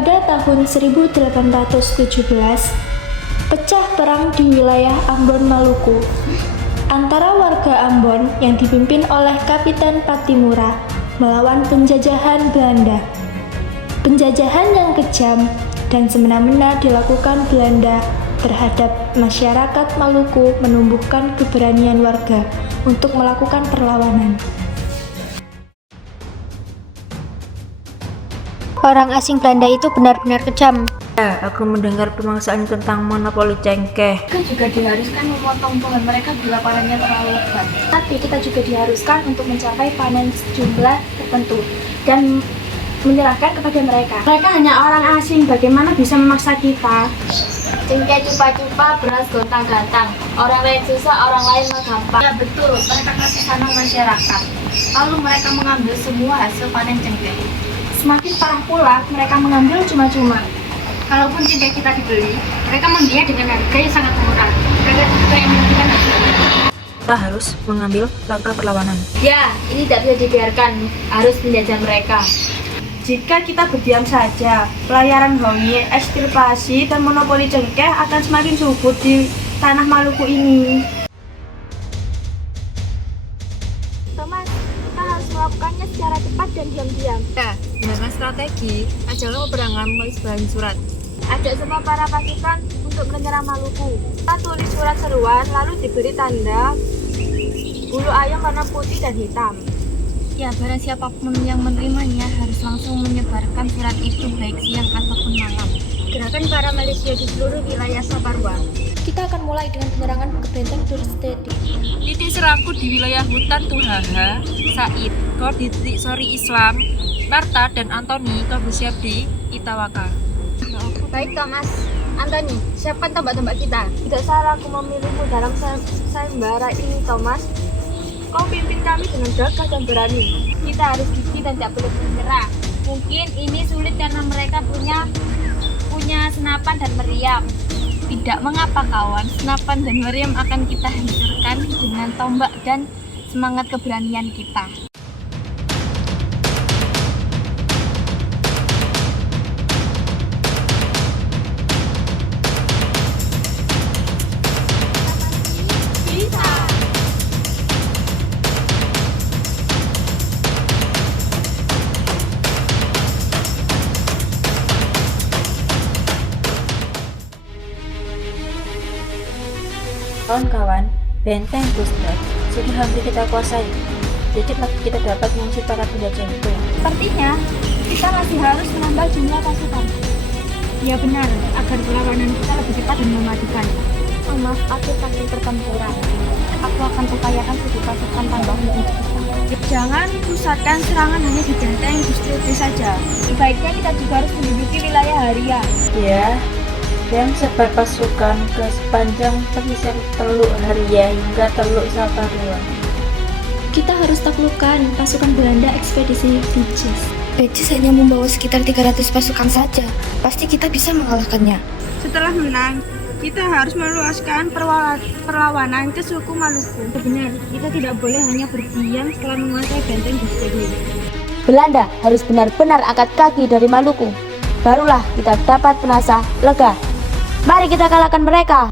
Pada tahun 1817, pecah perang di wilayah Ambon, Maluku, antara warga Ambon yang dipimpin oleh Kapitan Pattimura melawan penjajahan Belanda. Penjajahan yang kejam dan semena-mena dilakukan Belanda terhadap masyarakat Maluku menumbuhkan keberanian warga untuk melakukan perlawanan. Orang asing Belanda itu benar-benar kejam. Ya, aku mendengar pemaksaan tentang monopoli cengkeh. Kita juga diharuskan memotong pohon mereka bila panennya terlalu lebat. Tapi kita juga diharuskan untuk mencapai panen jumlah tertentu dan menyerahkan kepada mereka. Mereka hanya orang asing, bagaimana bisa memaksa kita? Cengkeh cupa-cupa, beras gontang-gantang. Orang lain susah, orang lain mah gampang. Ya betul, mereka kasih tanah masyarakat. Lalu mereka mengambil semua hasil panen cengkeh. Semakin parah pula, mereka mengambil cuma-cuma. Kalaupun cengkeh kita dibeli, mereka membelinya dengan harga yang sangat murah. Harga yang merugikan hati. Kita harus mengambil langkah perlawanan. Ya, ini tidak bisa dibiarkan. Harus menjajah mereka. Jika kita berdiam saja, pelayaran hongi, ekstirpasi, dan monopoli cengkeh akan semakin subur di tanah Maluku ini. Thomas, kita harus melakukannya secara cepat dan diam-diam. Ya, dengan strategi adalah peperangan melalui sebaran surat. Ajak semua para pasukan untuk menyerang Maluku. Kita tulis surat seruan lalu diberi tanda bulu ayam warna putih dan hitam. Ya, barang siapapun yang menerimanya harus langsung menyebarkan surat itu baik siang ataupun malam. Gerakan para Malaysia di seluruh wilayah Saparwa. Kita akan mulai dengan penyerangan ke benteng Durstedi. Titik serangku di wilayah hutan Tuhaha, Said, kau di titik Sori Islam, Marta dan Anthony kau bersiap di Itawaka. Baik Thomas, Anthony, siapkan tombak-tombak kita. Tidak salah aku memilihmu dalam sayembara ini Thomas. Kau pimpin kami dengan gagah dan berani. Kita harus gigih dan tidak boleh menyerah. Mungkin ini sulit karena mereka punya senapan dan meriam. Tidak mengapa kawan, senapan dan meriam akan kita hancurkan dengan tombak dan semangat keberanian kita. Kawan-kawan, benteng Gustav sudah hampir kita kuasai. Dikit lagi kita dapat mengusir para penjajah itu. Sepertinya kita masih harus menambah jumlah pasukan. Ya benar, agar perlawanan kita lebih cepat dan mematikan. Thomas, aku takut pertempuran. Aku akan upayakan suku pasukan tambahan untuk kita. Jangan pusatkan serangan hanya di benteng Durstedi saja. Sebaiknya kita juga harus menduduki wilayah Haria. Ya, dan sebar pasukan ke sepanjang pesisir Teluk Haria hingga Teluk Saparua. Kita harus taklukkan pasukan Belanda ekspedisi Beaches. Beaches hanya membawa sekitar 300 pasukan saja. Pasti kita bisa mengalahkannya. Setelah menang, kita harus meluaskan perlawanan ke suku Maluku. Benar, kita tidak boleh hanya berdiam setelah menguasai benteng Durstedi. Belanda harus benar-benar angkat kaki dari Maluku. Barulah kita dapat merasa lega. Mari kita kalahkan mereka.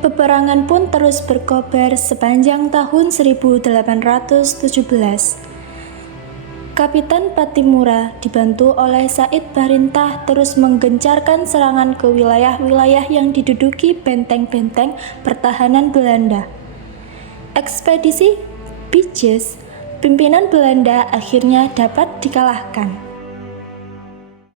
Peperangan pun terus berkobar sepanjang tahun 1817. Kapitan Pattimura dibantu oleh Said Barintah terus menggencarkan serangan ke wilayah-wilayah yang diduduki benteng-benteng pertahanan Belanda. Ekspedisi Beaches, pimpinan Belanda akhirnya dapat dikalahkan.